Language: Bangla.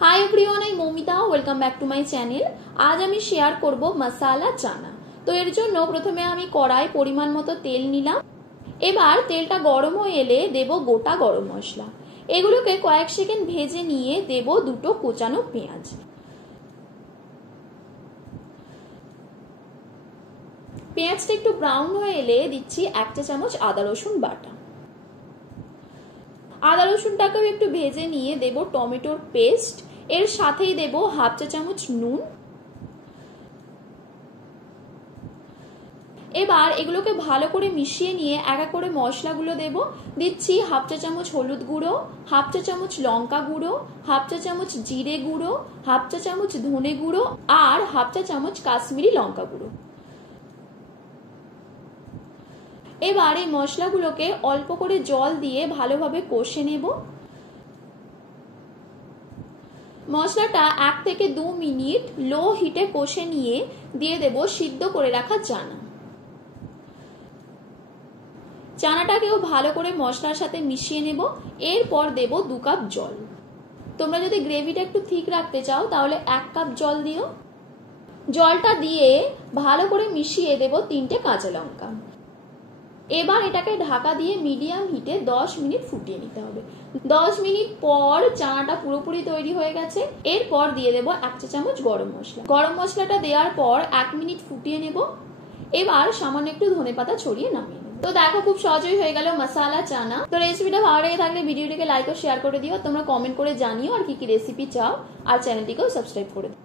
High everyone, I Moumita. Welcome back to my channel. आज आमी शेयर करब मसाला चाना। तो एर जोन्नो प्रथमे आमी कड़ाई परिमाण मतो तेल निलाम। एबार तेलटा गरम हये एले देब गोटा गरम मशला। एगुलोके कयेक सेकेंड भेजे निये देब दुटो कोचानो पेंयाज। पेंयाजटा एकटु ब्राउन हये एले दिচ্ছি 1 चा चामच आदा रसुन बाटा। आदा रसुनटाकेও একটু ভেজে নিয়ে দেব টমেটোর পেস্ট, এর সাথেই দেব হাফ চা চামচ নুন। এবার এগুলোকে ভালো করে মিশিয়ে নিয়ে এক এক করে মশলাগুলো দেব। দিচ্ছি হাফ চা চামচ হলুদ গুঁড়ো, হাফ চা চামচ লঙ্কা গুঁড়ো, হাফ চা চামচ জিরে গুঁড়ো, হাফ চা চামচ ধনে গুঁড়ো আর হাফ চা চামচ কাশ্মীরি লঙ্কা গুঁড়ো। এবার এই মশলাগুলোকে অল্প করে জল দিয়ে ভালোভাবে কষে নেব। মশলাটা 1 থেকে 2 মিনিট লো হিটে কষে নিয়ে দিয়ে দেব সিদ্ধ করে রাখা চানা। চানাটাকেও ভালো করে মশলার সাথে মিশিয়ে নেব। এরপর দেব 2 কাপ জল। তোমরা যদি গ্রেভিটা একটু ঠিক রাখতে চাও তাহলে 1 কাপ জল দিও। জলটা দিয়ে ভালো করে মিশিয়ে দেব 3টে কাঁচা লঙ্কা। এবার এটাকে ঢাকা দিয়ে মিডিয়াম হিটে 10 মিনিট ফুটিয়ে নিতে হবে। 10 মিনিট পর চানাটা পুরোপুরি তৈরি হয়ে গেছে। এরপর দিয়ে দেব 1 চা চামচ গরম মশলা। গরম মশলাটা দেওয়ার পর 1 মিনিট ফুটিয়ে নেব। এবার সামান্য একটু ধনেপাতা ছড়িয়ে নামিয়ে নেব। তো দেখো, খুব সহজই হয়ে গেল মশালা চানা। তো রেসিপিটা ভালো লেগে থাকলে ভিডিওটিকে লাইক ও শেয়ার করে দিও। তোমরা কমেন্ট করে জানিও আর কি কি রেসিপি চাও, আর চ্যানেলটিকেও সাবস্ক্রাইব করে দিও।